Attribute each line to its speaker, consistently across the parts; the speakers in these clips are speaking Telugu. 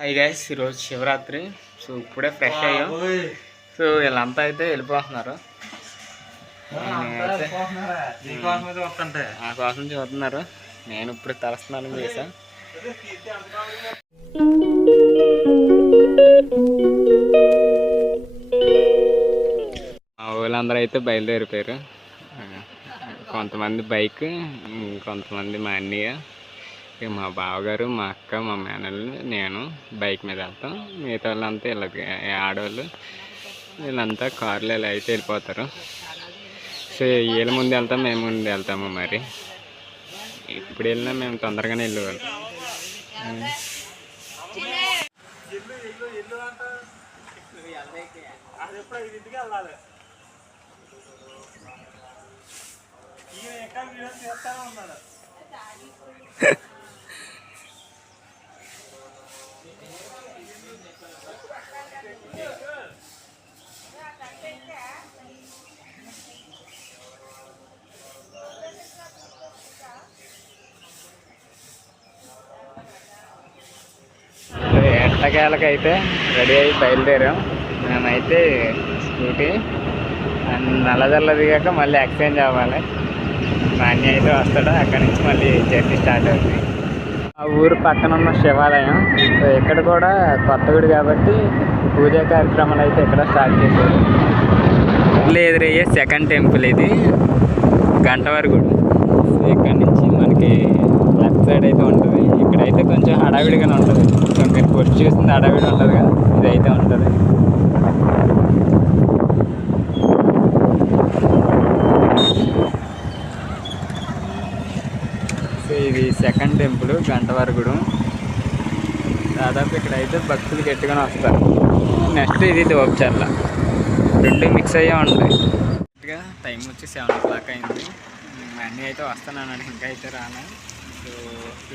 Speaker 1: హాయ్ గైస్ ఈరోజు శివరాత్రి. సో ఇప్పుడే ఫ్రెష్ అయ్యాం. సో వీళ్ళంతా అయితే వెళ్ళిపోతున్నారు. నా కోసం చూస్తున్నారు నేను ఇప్పుడు తలస్నానం చేశా. మా ఊళ్ళందరూ అయితే బయలుదేరిపోయారు. ఆ, కొంతమంది బైక్ కొంతమంది మా అన్నయ్య. ఇక మా బావగారు మా అక్క మా మేనల్ని నేను బైక్ మీద వెళ్తాం. మిగతా వాళ్ళంతా వీళ్ళకి ఆడవాళ్ళు వీళ్ళంతా కార్లో ఇలా అయితే వెళ్ళిపోతారు. సో వీళ్ళ ముందు వెళ్తాం మేము ముందు వెళ్తాము మరి. ఇప్పుడు వెళ్ళినా మేము తొందరగానే వెళ్ళేవాళ్ళం. ఎట్టకేళ్ళకైతే రెడీ అయ్యి బయలుదేరాం. మేమైతే స్కూటీ అండ్ నల్లజల్ల దిగాక మళ్ళీ ఎక్స్చేంజ్ అవ్వాలి. మా అయితే వస్తాడు. అక్కడి నుంచి మళ్ళీ జర్నీ స్టార్ట్ అవుతుంది. ఆ ఊరు పక్కన ఉన్న శివాలయం. సో ఇక్కడ కూడా కొత్త గుడి కాబట్టి పూజా కార్యక్రమాలు అయితే ఇక్కడ స్టార్ట్ చేశారు. ఊర్లో సెకండ్ టెంపుల్ ఇది. గంటవారి ఇక్కడ నుంచి మనకి లెఫ్ట్ సైడ్ అయితే ఉంటుంది. ఇక్కడైతే కొంచెం హడావిడిగానే ఉంటుంది. కొంచెం మీరు ఫస్ట్ చూసింది హడావిడి ఉంటుంది కదా. ఇదైతే ఉంటుంది. సో ఇది సెకండ్ టెంపుల్ గంటవరగుడు దాదాపు ఇక్కడైతే భక్తులు గట్టిగానే వస్తారు. నెక్స్ట్ ఇది దోపచర్ల. రెండు మిక్స్ అయ్యే ఉంటాయి కరెక్ట్గా టైం వచ్చి సెవెన్ ఓ క్లాక్ అయింది. అన్నీ అయితే వస్తున్నాను ఇంకా అయితే రాను. సో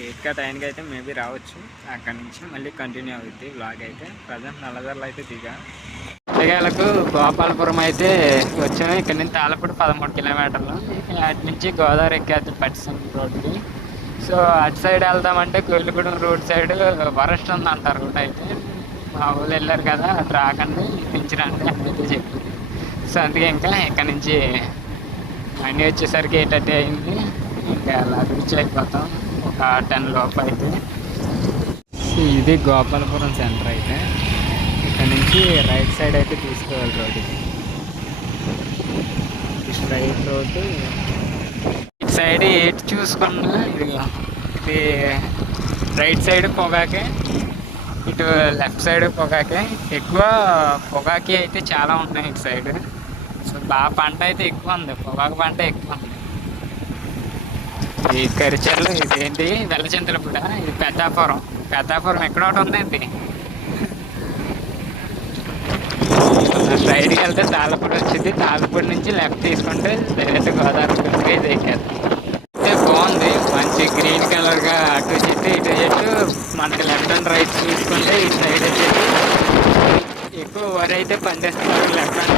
Speaker 1: ఎయిట్గా టైంకి అయితే మేబీ రావచ్చు. అక్కడి నుంచి మళ్ళీ కంటిన్యూ అవుద్ది బ్లాగ్ అయితే. ప్రజెంట్ నల్లజర్లు అయితే దిగా. ఎట్టగాలకు గోపాలపురం అయితే వచ్చాము. ఇక్కడ నుంచి తాళపూడి పదమూడు కిలోమీటర్లు. అటు నుంచి గోదావరి ఎక్కేది పట్టిసం రోడ్డుకి. సో అటు సైడ్ వెళ్దామంటే కొల్లిగూడెం రోడ్ సైడ్ వరస్ట్ ఉంది అంటారు రోడ్ అయితే. మా ఊళ్ళు వెళ్ళారు కదా అటు రాకండి నుంచి రండి అని అయితే చెప్పి సో అందుకే ఇంకా ఇక్కడ నుంచి అన్నీ వచ్చేసరికి ఏంటంటే అయింది ఇంకా అలా రీచ్ అయిపోతాం ఒక టెన్ లోపు అయితే ఇది గోపాలపురం సెంటర్ అయితే. ఇక్కడ నుంచి రైట్ సైడ్ అయితే తీసుకోవాలి రోడ్డుకి స్ట్రైట్ రోడ్డు. ఇటు సైడ్ ఎటు చూసుకున్నా ఇది రైట్ సైడ్ పొగాకే. ఇటు లెఫ్ట్ సైడ్ పొగాకే. ఎక్కువ పొగాకి అయితే చాలా ఉన్నాయి ఇటు సైడ్. సో బాగా పంట అయితే ఎక్కువ ఉంది. పొగాకు పంట ఎక్కువ ఉంది. ఈ కరిచర్లు ఇదేంటి? వెల్లచింతలపూడ ఇది పెద్దాపురం. పెద్దాపురం ఎక్కడ ఒకటి ఉంది ఇది వెళ్తే తాళపూడి వచ్చింది. తాళపూడి నుంచి లెఫ్ట్ తీసుకుంటే డైరెక్ట్ గోదావరి ఇది ఎక్కేస్తాం మంచి గ్రీన్ కలర్గా అటు చెట్టు ఇటు చెట్టు. మనకి లెఫ్ట్ అండ్ రైట్ చూసుకుంటే ఈ సైడ్ చెట్టు ఎక్కువ వరి అయితే పండిస్తున్నారు లెఫ్ట్ అండ్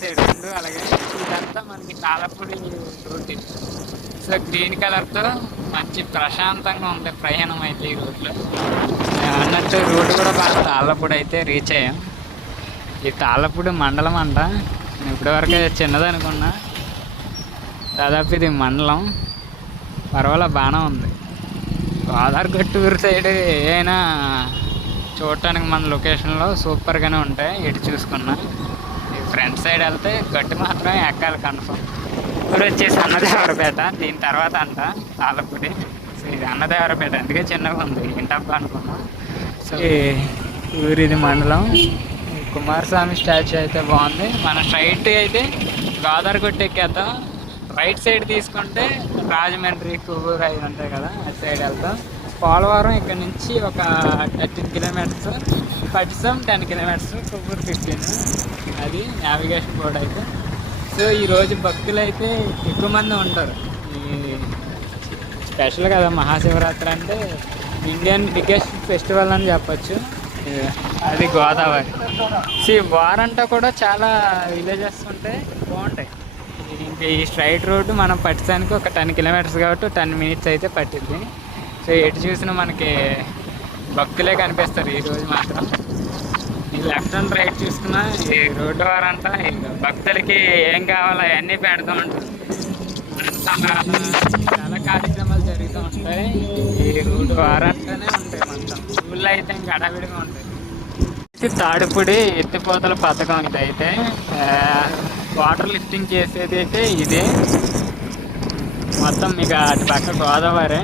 Speaker 1: సైడ్ రెండు అలాగే ఇదంతా మనకి తాళపూడి రోడ్డు సో గ్రీన్ కలర్తో మంచి ప్రశాంతంగా ఉంది ప్రయాణం అయితే ఈ రోడ్లో అన్నట్టు రూట్ కూడా బాగా తాళ్ళపూడి అయితే రీచ్ అయ్యాం. ఈ తాళ్ళపూడి మండలం అంట. ఇప్పటివరకు చిన్నదనుకున్నా. దాదాపు ఇది మండలం. పర్వాలే బాగానే ఉంది. గోదావరి గట్టూరు సైడ్ ఏదైనా చూడటానికి మన లొకేషన్లో సూపర్గానే ఉంటాయి. ఇటు చూసుకున్నా. ఈ ఫ్రంట్ సైడ్ వెళ్తే గట్టు మాత్రమే ఎక్కాలి కన్ఫర్మ్. ఇప్పుడు వచ్చేసి అన్నదేవరపేట దీని తర్వాత అంట ఆలపూడి. సో ఇది అన్నదేవరపేట అందుకే చిన్నగా ఉంది. ఏంటబ్బా అనుకున్నా. సో ఊరిది మండలం. కుమారస్వామి స్టాచ్యూ అయితే బాగుంది. మన స్ట్రైట్ అయితే గోదావరి గుట్ట ఎక్కేద్దాం. రైట్ సైడ్ తీసుకుంటే రాజమండ్రి కొవ్వూరు అవి ఉంటాయి కదా అటు సైడ్ వెళ్తాం. పోలవరం ఇక్కడ నుంచి ఒక thirteen kilometres Pattiseema ten kilometres Kovvur fifteen అది నావిగేషన్ బోర్డ్ అయితే. సో ఈరోజు భక్తులు అయితే ఎక్కువ మంది ఉంటారు. ఈ స్పెషల్ కదా మహాశివరాత్రి అంటే ఇండియన్ బిగ్గెస్ట్ ఫెస్టివల్ అని చెప్పొచ్చు. అది గోదావరి. సి వారంతా కూడా చాలా విలేజెస్ ఉంటాయి బాగుంటాయి. ఈ స్ట్రైట్ రోడ్డు మనం పట్టడానికి ఒక టెన్ కిలోమీటర్స్ కాబట్టి టెన్ మినిట్స్ అయితే పట్టింది సో ఎటు చూసినా మనకి భక్తులే కనిపిస్తారు ఈరోజు మాత్రం. ఈ లెఫ్ట్ అండ్ రైట్ చూసుకున్నా ఈ రోడ్డు వారంతా భక్తులకి ఏం కావాలో అవన్నీ పెడుతూ ఉంటారు. చాలా కార్యక్రమాలు జరుగుతూ ఉంటాయి. ఈ రోడ్డు వారంతానే ఉంటాయి మొత్తం. ఊళ్ళో అయితే ఇంకా అడవిడిగా ఉంటాయి. తాడుపుడి ఎత్తిపోతల పథకం ఇదైతే. వాటర్ లిఫ్టింగ్ చేసేది అయితే ఇదే. మొత్తం మీకు అటు పక్క గోదావరి.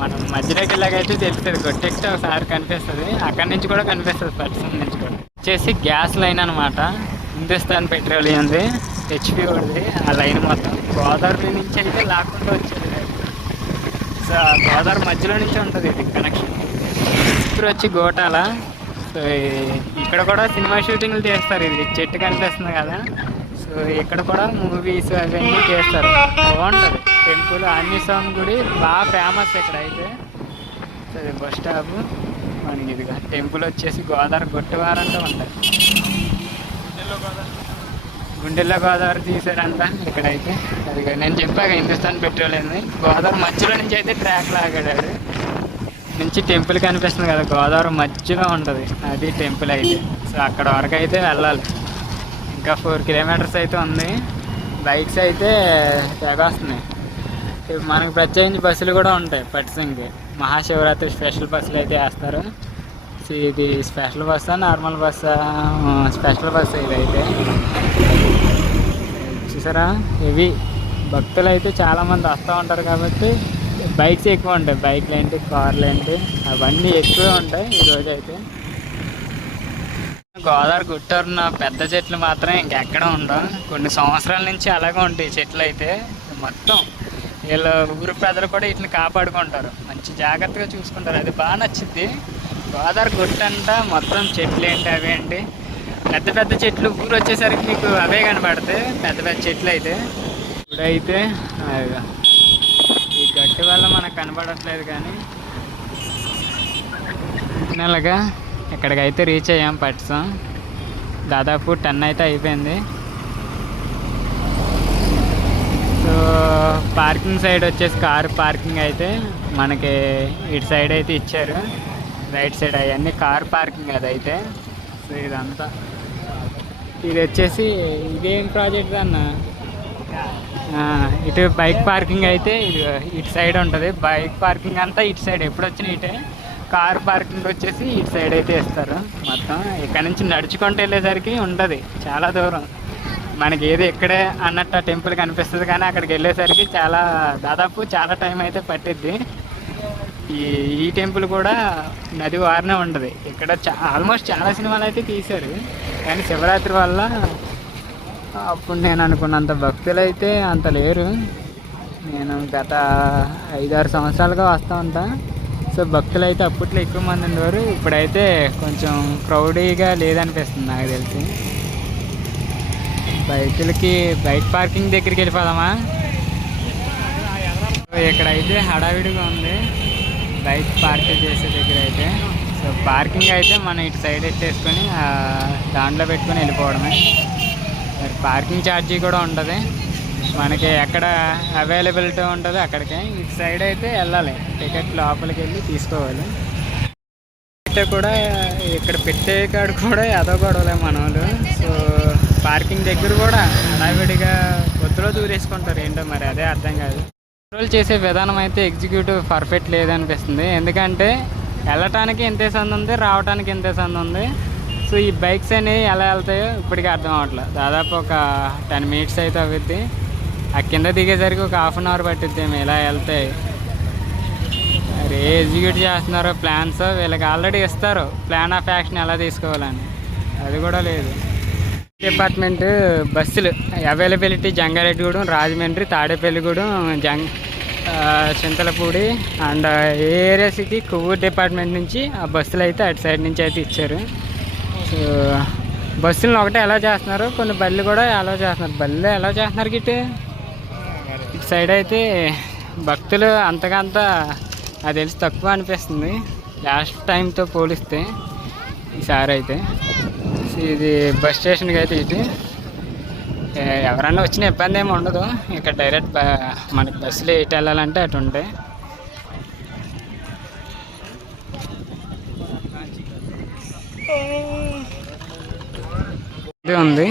Speaker 1: మనం మధ్యలోకి వెళ్ళాకైతే తెలుస్తుంది. కొట్టెక్కితే ఒకసారి కనిపిస్తుంది. అక్కడి నుంచి కూడా కనిపిస్తుంది. పట్టిసం నుంచి కూడా. వచ్చేసి గ్యాస్ లైన్ అనమాట హిందుస్థాన్ పెట్రోలియం ఉంది. హెచ్పి ఉంది. ఆ లైన్ మొత్తం గోదావరి నుంచి అయితే లాక్కుండా వచ్చేది. సో గోదావరి మధ్యలో నుంచి ఉంటుంది ఇది కనెక్షన్ ఇప్పుడు వచ్చి గోటాల. సో ఇక్కడ కూడా సినిమా షూటింగ్లు చేస్తారు. ఇది చెట్టు కనిపిస్తుంది కదా. సో ఇక్కడ కూడా మూవీస్ అవన్నీ చేస్తారు. బాగుంటుంది. టెంపుల్ ఆంజనేయస్వామి గుడి బాగా ఫేమస్ ఇక్కడ అయితే అది బస్ స్టాప్. మనకి ఇదిగా టెంపుల్ వచ్చేసి గోదావరి గొట్టువారంటే ఉంటుంది. గుండెల్లో గోదావరి తీసారంట ఇక్కడైతే. అదిగా నేను చెప్పాక హిందుస్థాన్ పెట్రోల్ గోదావరి మధ్యలో నుంచి అయితే ట్రాక్ లాగాడు నుంచి టెంపుల్ కనిపిస్తుంది కదా గోదావరి మధ్యలో ఉంటుంది. అది టెంపుల్ అయితే. సో అక్కడ వరకు అయితే వెళ్ళాలి. ఇంకా ఫోర్ కిలోమీటర్స్ అయితే ఉంది. బైక్స్ అయితే తెగొస్తున్నాయి. మనకి ప్రత్యేకించి బస్సులు కూడా ఉంటాయి పట్టిసింగ్కి మహాశివరాత్రి స్పెషల్ బస్సులు అయితే వేస్తారు. ఇది స్పెషల్ బస్సా నార్మల్ బస్సా? స్పెషల్ బస్ ఇదైతే చూసారా? ఇవి భక్తులు అయితే చాలామంది వస్తూ ఉంటారు కాబట్టి బైక్స్ ఎక్కువ ఉంటాయి. బైక్లు ఏంటి కార్లు ఏంటి అవన్నీ ఎక్కువే ఉంటాయి ఈరోజు అయితే. గోదావరి గుట్టూరున్న పెద్ద చెట్లు మాత్రం ఇంకెక్కడ ఉండవు. కొన్ని సంవత్సరాల నుంచి అలాగే ఉంటాయి చెట్లు అయితే. మొత్తం వీళ్ళ ఊరు ప్రజలు కూడా వీటిని కాపాడుకుంటారు. మంచి జాగ్రత్తగా చూసుకుంటారు. అది బాగా నచ్చింది గోదావరి గుట్ట అంట మొత్తం చెట్లు ఏంటి అవి ఏంటి? పెద్ద పెద్ద చెట్లు ఊరు వచ్చేసరికి మీకు అవే కనపడతాయి పెద్ద పెద్ద చెట్లు అయితే. ఇప్పుడైతే అయితే ఈ గట్టి వల్ల మనకు కనపడట్లేదు కానీ నెలగా ఇక్కడికైతే రీచ్ అయ్యాం పట్సం దాదాపు టెన్ అయితే అయిపోయింది. సో పార్కింగ్ సైడ్ వచ్చేసి కారు పార్కింగ్ అయితే మనకి ఇటు సైడ్ అయితే ఇచ్చారు. రైట్ సైడ్ అవన్నీ కార్ పార్కింగ్ అదైతే. సో ఇదంతా. ఇది వచ్చేసి ఇదేం ప్రాజెక్ట్ అన్న? ఇటు బైక్ పార్కింగ్ అయితే ఇది ఇటు సైడ్ ఉంటుంది. బైక్ పార్కింగ్ అంతా ఇటు సైడ్ ఎప్పుడు వచ్చినా ఇటే. కార్ పార్కింగ్ వచ్చేసి ఇటు సైడ్ అయితే ఇస్తారు మొత్తం ఇక్కడ నుంచి నడుచుకుంటూ వెళ్ళేసరికి ఉంటుంది చాలా దూరం. మనకి ఏది ఇక్కడే అన్నట్టు ఆ టెంపుల్ కనిపిస్తుంది కానీ అక్కడికి వెళ్ళేసరికి చాలా దాదాపు చాలా టైం అయితే పట్టిద్ది. ఈ ఈ టెంపుల్ కూడా నది వారినే ఉంటుంది ఇక్కడ చా ఆల్మోస్ట్ చాలా సినిమాలు అయితే తీశారు. కానీ శివరాత్రి వల్ల అప్పుడు నేను అనుకున్నంత భక్తులు అయితే అంత లేరు. నేను గత ఐదారు సంవత్సరాలుగా వస్తూ ఉంటాను సో భక్తులు అయితే అప్పట్లో ఎక్కువ మంది ఉండేవారు. ఇప్పుడైతే కొంచెం క్రౌడీగా లేదనిపిస్తుంది నాకు తెలిసి. బైకులకి బైక్ పార్కింగ్ దగ్గరికి వెళ్ళిపోదామా? ఇక్కడైతే హడావిడిగా ఉంది. బైక్ పార్కింగ్ చేసే దగ్గర అయితే సో పార్కింగ్ అయితే మనం ఇటు సైడ్ ఎట్టేసుకొని దాంట్లో పెట్టుకొని వెళ్ళిపోవడమే. మరి పార్కింగ్ ఛార్జీ కూడా ఉంటుంది. మనకి ఎక్కడ అవైలబిలిటీ ఉంటుందో అక్కడికి. ఇటు సైడ్ అయితే వెళ్ళాలి. టికెట్ లోపలికి వెళ్ళి తీసుకోవాలి. అయితే కూడా ఇక్కడ పెట్టే కాడ కూడా ఏదో గొడవలే మన వాళ్ళు సో పార్కింగ్ దగ్గర కూడా హడావిడిగా కొద్దిలో దూరేసుకుంటారు. ఏంటో మరి అదే అర్థం కాదు. కంట్రోల్ చేసే విధానం అయితే ఎగ్జిక్యూటివ్ పర్ఫెక్ట్ లేదనిపిస్తుంది. ఎందుకంటే వెళ్ళటానికి ఎంతే సందు ఉంది రావడానికి ఎంతే సందు ఉంది. సో ఈ బైక్స్ అనేవి ఎలా వెళ్తాయో ఇప్పటికీ అర్థం అవ్వట్లేదు. దాదాపు ఒక టెన్ మినిట్స్ అయితే అవుద్ది. ఆ కింద దిగేసరికి ఒక హాఫ్ అన్ అవర్ పట్టుద్ది ఏమో ఇలా వెళ్తాయి అరే ఎగ్జిక్యూట్ చేస్తున్నారో ప్లాన్స్ వీళ్ళకి ఆల్రెడీ ఇస్తారు. ప్లాన్ ఆఫ్ యాక్షన్ ఎలా తీసుకోవాలని. అది కూడా లేదు. డిపార్ట్మెంట్ బస్సులు అవైలబిలిటీ జంగారెడ్డిగూడెం రాజమండ్రి తాడేపల్లిగూడెం జంగ్ చింతలపూడి అండ్ ఏ ఏరియాస్కి కొవ్వూరు డిపార్ట్మెంట్ నుంచి ఆ బస్సులు అయితే అటు సైడ్ నుంచి అయితే ఇచ్చారు. సో బస్సులను ఒకటే ఎలా చేస్తున్నారు. కొన్ని బళ్ళు కూడా ఎలా చేస్తున్నారు. బళ్ళు ఎలా చేస్తున్నారు గిట్టే. ఇటు సైడ్ అయితే భక్తులు అంతకంత అది తెలిసి తక్కువ అనిపిస్తుంది. లాస్ట్ టైంతో పోలిస్తే ఈసారి అయితే. ఇది బస్ స్టేషన్కి అయితే ఇది ఎవరన్నా వచ్చిన ఇబ్బంది ఏమి ఉండదు. ఇక్కడ డైరెక్ట్ మనకి బస్సులు ఎటు వెళ్ళాలంటే అటు ఉంటాయి ఇది ఉంది.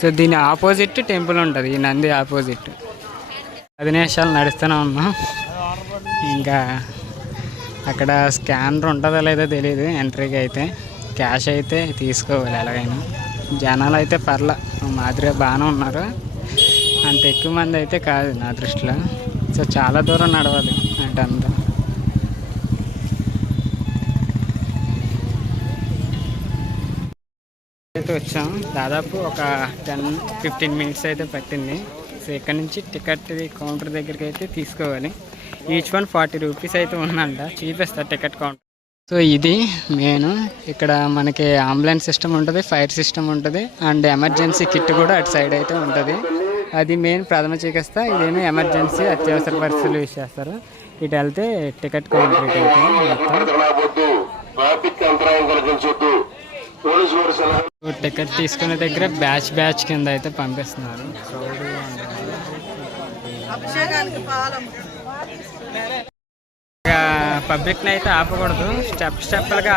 Speaker 1: సో దీని ఆపోజిట్ టెంపుల్ ఉంటుంది. ఈ నంది ఆపోజిట్ పది నిమిషాలు నడుస్తూనే ఉన్నాం. ఇంకా అక్కడ స్కానర్ ఉంటుందో లేదో తెలియదు ఎంట్రీకి అయితే. క్యాష్ అయితే తీసుకోవాలి ఎలాగైనా. జనాలు అయితే పర్ల మాదిరిగా బాగానే ఉన్నారు. అంత ఎక్కువ మంది అయితే కాదు నా దృష్టిలో. సో చాలా దూరం నడవాలి అంటే అంత. అయితే వచ్చాం. దాదాపు ఒక టెన్ ఫిఫ్టీన్ మినిట్స్ అయితే పట్టింది. సో ఇక్కడ నుంచి టికెట్ కౌంటర్ దగ్గరికి అయితే తీసుకోవాలి. ఈచ్ వన్ ఫార్టీ రూపీస్ అయితే ఉందంట. Cheapest ticket counter. సో ఇది మెయిన్. ఇక్కడ మనకి అంబులెన్స్ సిస్టమ్ ఉంటుంది ఫైర్ సిస్టమ్ ఉంటుంది అండ్ ఎమర్జెన్సీ కిట్ కూడా అటు సైడ్ అయితే ఉంటుంది. అది మెయిన్ ప్రథమ చికిత్స. ఇదేమో ఎమర్జెన్సీ అత్యవసర పరిస్థితులు ఇచ్చేస్తారు చేస్తారు. ఇటు వెళ్తే టికెట్ కౌంటర్ అయితే టికెట్ తీసుకునే దగ్గర బ్యాచ్ బ్యాచ్ కింద అయితే పంపిస్తున్నారు. పబ్లిక్ని అయితే ఆపకూడదు. స్టెప్ స్టెప్లుగా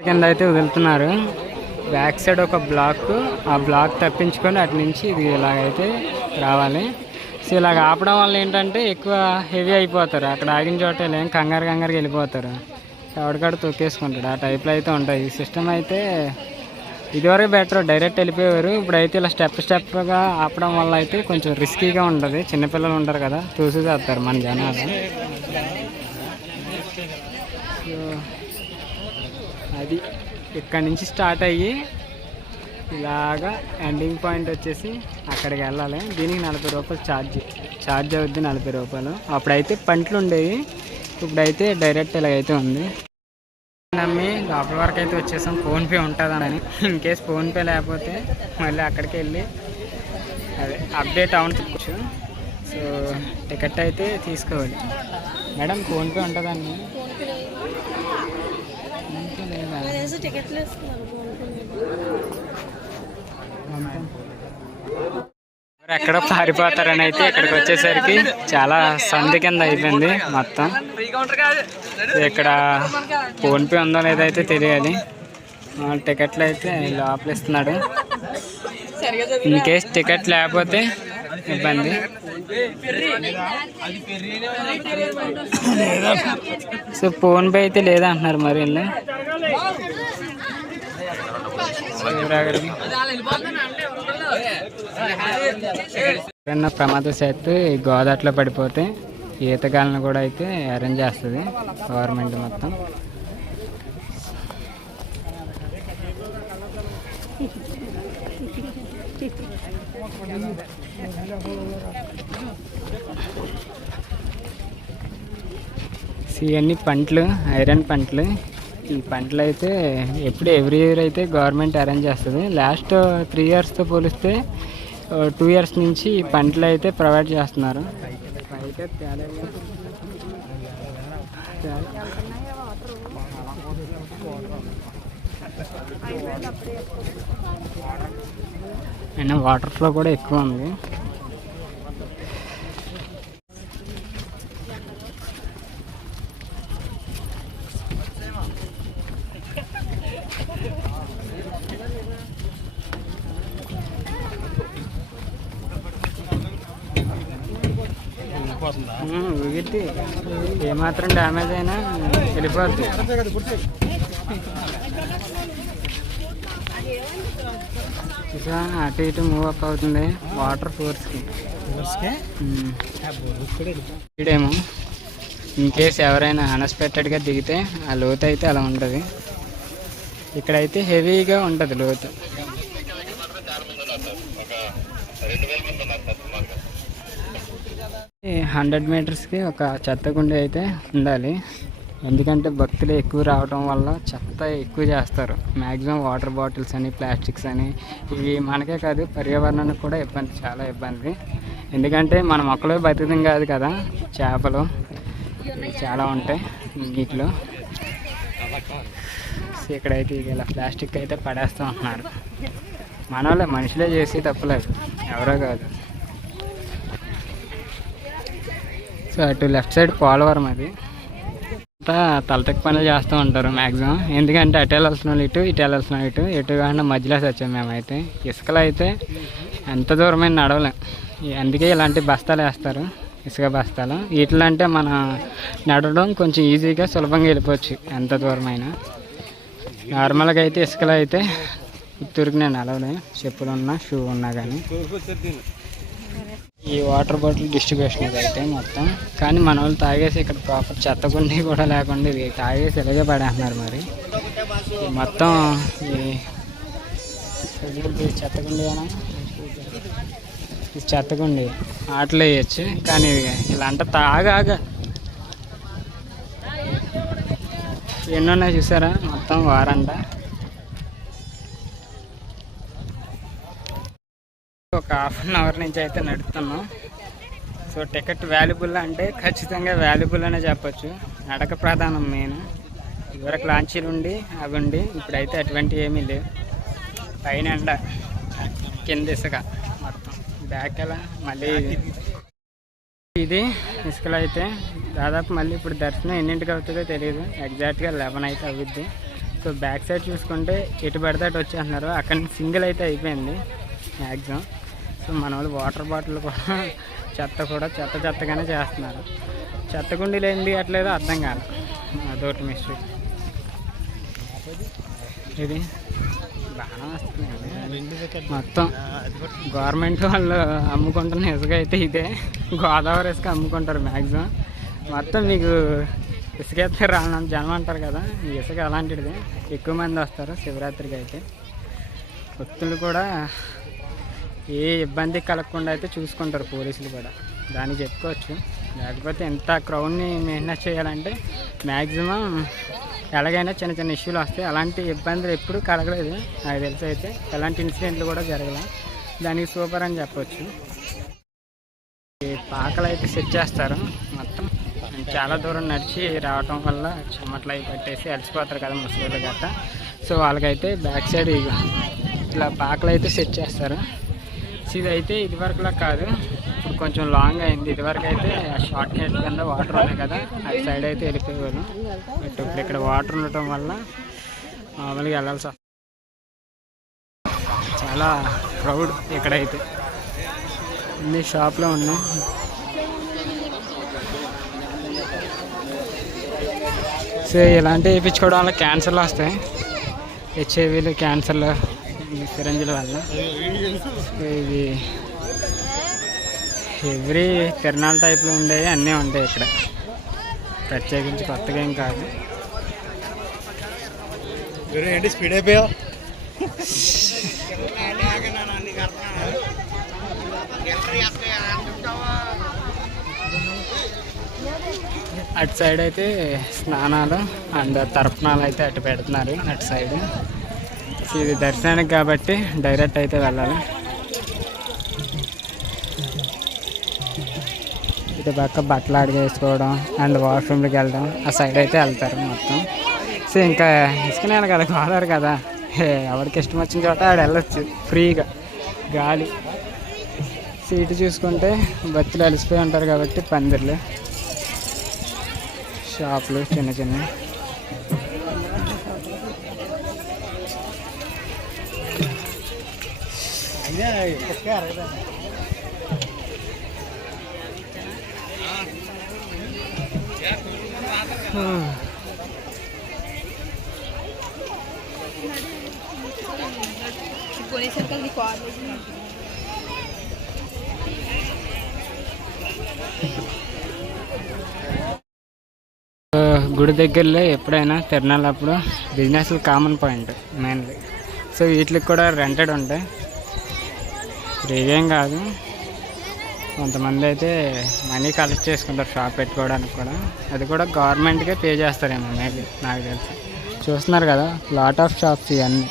Speaker 1: కింద అయితే వదులుతున్నారు. బ్యాక్ సైడ్ ఒక బ్లాక్ ఆ బ్లాక్ తప్పించుకొని అటు నుంచి ఇది ఇలాగైతే రావాలి. సో ఇలాగ ఆపడం వల్ల ఏంటంటే ఎక్కువ హెవీ అయిపోతారు. అక్కడ ఆగిన చోట ఏం కంగారు కంగారుకి వెళ్ళిపోతారు. ఎవరికాడ తొక్కేసుకుంటాడు. ఆ టైప్లో అయితే ఉంటాయి. ఈ సిస్టమ్ అయితే ఇదివరకు బెటర్ డైరెక్ట్ వెళ్ళిపోయేవారు. ఇప్పుడైతే ఇలా స్టెప్ స్టెప్గా ఆపడం వల్ల అయితే కొంచెం రిస్కీగా ఉంటుంది చిన్నపిల్లలు ఉంటారు కదా చూసి చేస్తారు మన జనాలు. సో అది ఇక్కడ నుంచి స్టార్ట్ అయ్యి ఇలాగా ఎండింగ్ పాయింట్ వచ్చేసి అక్కడికి వెళ్ళాలి. దీనికి నలభై రూపాయలు ఛార్జ్ ఛార్జ్ అవుద్ది నలభై రూపాయలు. అప్పుడైతే పంటలు ఉండేవి. ఇప్పుడైతే డైరెక్ట్ ఇలాగైతే ఉంది. నమ్మి లోపల వరకు అయితే వచ్చేసాం. ఫోన్పే ఉంటుందని ఇన్ కేస్ ఫోన్పే లేకపోతే మళ్ళీ అక్కడికి వెళ్ళి అదే అప్డేట్ అవును. అవ్వచ్చు సో టికెట్ అయితే తీసుకోవాలి. మేడం ఫోన్పే ఉంటుందండి ఎక్కడ ఎక్కడో పారిపోతారని అయితే ఇక్కడికి వచ్చేసరికి చాలా సంధి కింద అయిపోయింది మొత్తం. ఇక్కడ ఫోన్పే ఉందో లేదో అయితే తెలియాలి టికెట్లు అయితే లోపల ఇస్తున్నాడు ఇన్ కేస్ టికెట్ లేకపోతే ఇబ్బంది. సో ఫోన్పే అయితే లేదా అంటున్నారు మరి వీళ్ళు. ఎవరెవరికి? ఎవరైనా ప్రమాదశాత్తు గోదాట్లో పడిపోతే ఈతగాలను కూడా అయితే అరేంజ్ చేస్తుంది గవర్నమెంట్ మొత్తం. ఇవన్నీ పంటలు ఐరన్ పంటలు. ఈ పంటలు అయితే ఎప్పుడు ఎవ్రీ ఇయర్ అయితే గవర్నమెంట్ అరేంజ్ చేస్తుంది. లాస్ట్ త్రీ ఇయర్స్తో పోలిస్తే టూ ఇయర్స్ నుంచి ఈ పంటలు అయితే ప్రొవైడ్ చేస్తున్నారు. ఇంకా తేలే వాటర్ ఫ్లో కూడా ఎక్కువ ఉంది. ఊగిద్ది ఏమాత్రం డ్యామేజ్ అయినా వెళ్ళిపోద్ది. చూసా అటు ఇటు మూవ్ అప్ అవుతుంది. వాటర్ ఫోర్స్కి ఇడేమో ఇన్ కేస్ ఎవరైనా అన్ఎక్స్పెక్టెడ్గా దిగితే ఆ లోతు అయితే అలా ఉంటుంది. ఇక్కడైతే హెవీగా ఉంటుంది లోతు. హండ్రెడ్ మీటర్స్కి ఒక చెత్త గుండె అయితే ఉండాలి. ఎందుకంటే భక్తులు ఎక్కువ రావడం వల్ల చెత్త ఎక్కువ చేస్తారు. మ్యాక్సిమం వాటర్ బాటిల్స్ అని ప్లాస్టిక్స్ అని. ఇవి మనకే కాదు పర్యావరణానికి కూడా ఇబ్బంది చాలా ఇబ్బంది. ఎందుకంటే మన మొక్కలు బతికం కాదు కదా చేపలు చాలా ఉంటాయి నీటిలో ఇక్కడైతే ఇది ఇలా ప్లాస్టిక్ అయితే పడేస్తూ ఉంటున్నారు. మన వాళ్ళే మనుషులే చేసి తప్పలేదు ఎవరో కాదు. సో అటు లెఫ్ట్ సైడ్ పోలవరం అది. అంతా తలతక్కి పనులు చేస్తూ ఉంటారు మ్యాక్సిమం ఎందుకంటే అటు వెళ్ళాల్సిన వాళ్ళు ఇటు ఇటు వెళ్ళాల్సిన వాళ్ళు ఇటు ఎటు కాకుండా మధ్యలో వచ్చాం మేమైతే. ఇసుకలో అయితే ఎంత దూరమైన నడవలేం. అందుకే ఇలాంటి బస్తాలు వేస్తారు ఇసుక బస్తాలు. వీటిలో అంటే మన నడవడం కొంచెం ఈజీగా సులభంగా వెళ్ళిపోవచ్చు ఎంత దూరమైనా. నార్మల్గా అయితే ఇసుకలో అయితే ఉత్తూరుకి నేను నడవలేను. చెప్పులు ఉన్నా షూ ఉన్నా కానీ ఈ వాటర్ బాటిల్ డిస్ట్రిబ్యూషన్ ఇది అయితే మొత్తం. కానీ మన వాళ్ళు తాగేసి ఇక్కడ ప్రాపర్ చెత్తకుండి కూడా లేకుండా ఇది తాగేసి ఇలాగే పడేస్తున్నారు మరి. మొత్తం ఈ ఇది చెత్తకుండి ఇది చెత్తకుండి ఆటలు వేయచ్చు కానీ ఇది ఇలా అంటే తాగాగా ఎన్ని చూసారా? మొత్తం వారంట ఒక హాఫ్ అన్ అవర్ నుంచి అయితే నడుపుతున్నాం. సో టికెట్ వాల్యుబుల్ అంటే ఖచ్చితంగా వాల్యుబుల్ అనే చెప్పొచ్చు. నడక ప్రధానం మెయిన్ ఇవరకు లాంచీలు ఉండి అవి ఉండి ఇప్పుడైతే అటువంటి ఏమీ లేవు. పైన ఎండ కింద ఇసుక మొత్తం. బ్యాక్ ఎలా? మళ్ళీ ఇది ఇసుకలో అయితే దాదాపు మళ్ళీ ఇప్పుడు దర్శనం ఎన్నింటికి అవుతుందో తెలియదు ఎగ్జాక్ట్గా లెవెన్ అయితే అవుద్ది. సో బ్యాక్ సైడ్ చూసుకుంటే ఎటు పడితే అటు వచ్చేస్తున్నారు. అక్కడ సింగిల్ అయితే అయిపోయింది. మ్యాక్సిమం సో మన వాళ్ళు వాటర్ బాటిల్ కూడా చెత్త కూడా చెత్త చెత్తగానే చేస్తున్నారు. చెత్త కుండీలు ఏంటి అట్లేదో అర్థం కాదు. అదొకటి మిస్టేక్ ఇది బాగా వస్తుంది. మొత్తం గవర్నమెంట్ వాళ్ళు అమ్ముకుంటున్న ఇసుక అయితే ఇదే. గోదావరి ఇసుక అమ్ముకుంటారు మ్యాక్సిమం మొత్తం మీకు ఇసుక అయితే రానంత జనం అంటారు కదా ఈ ఇసుక అలాంటిది. ఎక్కువ మంది వస్తారు శివరాత్రికి అయితే. భక్తులు కూడా ఏ ఇబ్బంది కలగకుండా అయితే చూసుకుంటారు పోలీసులు కూడా. దాన్ని చెప్పుకోవచ్చు. లేకపోతే ఎంత క్రౌడ్ని మెయింటైన్ చేయాలంటే మ్యాక్సిమం ఎలాగైనా చిన్న చిన్న ఇష్యూలు వస్తాయి. అలాంటి ఇబ్బందులు ఎప్పుడూ కలగలేదు. నాకు తెలిసి అయితే ఎలాంటి ఇన్సిడెంట్లు కూడా జరగలే. దానికి సూపర్ అని చెప్పొచ్చు. ఈ పాకలు అయితే సెట్ చేస్తారు. మొత్తం చాలా దూరం నడిచి రావటం వల్ల చెమట్లు అవి పట్టేసి అలసిపోతారు కదా ముసలి గట్ట. సో వాళ్ళకైతే బ్యాక్ సైడ్ ఇలా ఇట్లా పాకలు అయితే సెట్ చేస్తారు. ఇది అయితే ఇదివరకులా కాదు. ఇప్పుడు కొంచెం లాంగ్ అయింది. ఇదివరకు అయితే షార్ట్ కట్ కింద వాటర్ ఉన్నాయి కదా అటు సైడ్ అయితే వెళ్ళిపోయాను బట్ ఇప్పుడు ఇక్కడ వాటర్ ఉండటం వల్ల మామూలుగా వెళ్ళాల్సి వస్తుంది. చాలా క్రౌడ్ ఇక్కడైతే. అన్ని షాప్లో ఉన్నాయి సో ఇలాంటివి వేయించుకోవడం వల్ల క్యాన్సర్లు వస్తాయి. హెచ్ఐవీలు క్యాన్సర్లు సిరంజుల వల్ల ఇది ఎవ్రీ తిరణాల టైప్లో ఉండేవి అన్నీ ఉంటాయి ఇక్కడ. ప్రత్యేకించి కొత్తగా ఏం కాదు.
Speaker 2: ఏంటి స్పీడ్ అయిపోయా
Speaker 1: అటు సైడ్ అయితే స్నానాలు అండ్ తర్పణాలు అయితే అటు పెడుతున్నారు అటు సైడ్. ఇది దర్శనానికి కాబట్టి డైరెక్ట్ అయితే వెళ్ళాలి. ఇటు పక్క బట్టలు అడిగేసుకోవడం అండ్ వాష్రూమ్కి వెళ్ళడం ఆ సైడ్ అయితే వెళ్తారు మొత్తం. సో ఇంకా ఇసుకనేయాలి కదా గోదావరి కదా? ఎవరికి ఇష్టం వచ్చిన చోట ఆడ వెళ్ళొచ్చు ఫ్రీగా. గాలి. సీటు చూసుకుంటే బత్తులు అలసిపోయి ఉంటారు కాబట్టి పందిర్లు షాపులు చిన్న చిన్న గుడి దగ్గరలో ఎప్పుడైనా తిరణాలప్పుడు బిజినెస్లు కామన్ పాయింట్ మెయిన్లీ సో వీటికి కూడా రెంటెడ్ ఉంటాయి ఫ్రీగా కాదు. కొంతమంది అయితే మనీ కలెక్ట్ చేసుకుంటారు షాప్ పెట్టుకోవడానికి కూడా. అది కూడా గవర్నమెంట్కే పే చేస్తారేమో మేబీ నాకు తెలిసి. చూస్తున్నారు కదా లాట్ ఆఫ్ షాప్స్ ఇవన్నీ.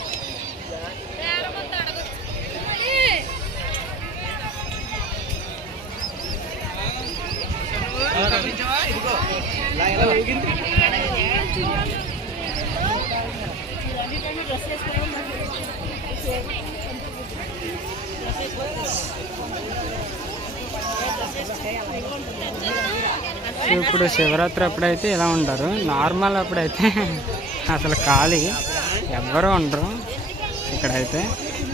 Speaker 1: ఇప్పుడు శివరాత్రి అప్పుడైతే ఇలా ఉంటారు నార్మల్ అప్పుడైతే అసలు ఖాళీ. ఎవ్వరూ ఉండరు. ఇక్కడైతే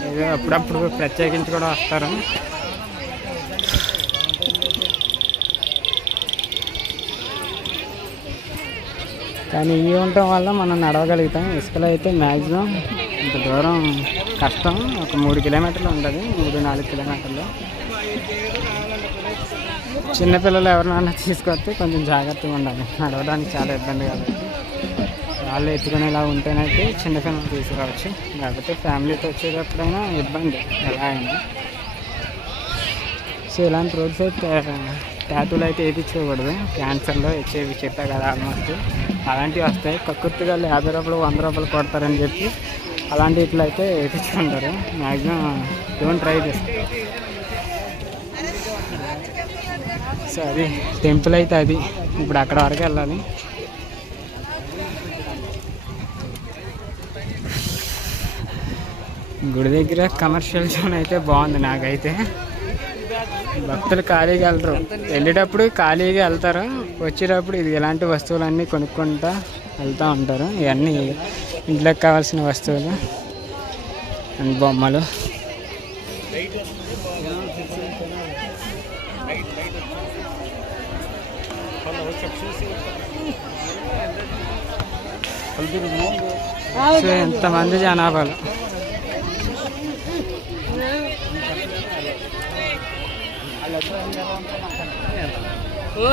Speaker 1: ఏదో అప్పుడప్పుడు ప్రత్యేకించి కూడా వస్తారు. కానీ ఇవి ఉండటం వల్ల మనం నడవగలుగుతాం. ఇసుకలో అయితే మ్యాక్సిమం ఇంత దూరం కష్టం. ఒక మూడు కిలోమీటర్లు ఉంటుంది. మూడు నాలుగు కిలోమీటర్లు. చిన్నపిల్లలు ఎవరినైనా తీసుకొస్తే కొంచెం జాగ్రత్తగా ఉండాలి. నడవడానికి చాలా ఇబ్బంది కాబట్టి. వాళ్ళు ఎత్తుకునేలా ఉంటేనైతే చిన్నపిల్లలు తీసుకురావచ్చు. లేకపోతే ఫ్యామిలీతో వచ్చేటప్పుడైనా ఇబ్బంది ఎలా అయినా. సో ఇలాంటి రోజు అయితే ట్యాటూలు అయితే వేయించుకోకూడదు క్యాన్సర్లో వచ్చేవి చెప్పా కదా ఆల్మోస్ట్. అలాంటివి వస్తాయి. కక్కుర్తిగా యాభై రూపాయలు వంద రూపాయలు కొడతారని చెప్పి అలాంటి ఇట్లయితే వేయించుకుంటారు మ్యాక్సిమం డోంట్ ట్రై చేస్తారు సో అది టెంపుల్ అయితే అది. ఇప్పుడు అక్కడ వరకు వెళ్ళాలి. గుడి దగ్గర కమర్షియల్ జోన్ అయితే బాగుంది నాకైతే. భక్తులు ఖాళీగా వెళ్తారు వెళ్ళేటప్పుడు ఖాళీగా వెళ్తారు. వచ్చేటప్పుడు ఇది ఇలాంటి వస్తువులన్నీ కొనుక్కుంటా వెళ్తూ ఉంటారు. ఇవన్నీ ఇంట్లోకి కావాల్సిన వస్తువులు. అండ్ బొమ్మలు. సో ఎంతమంది జనాభాలు? ఓ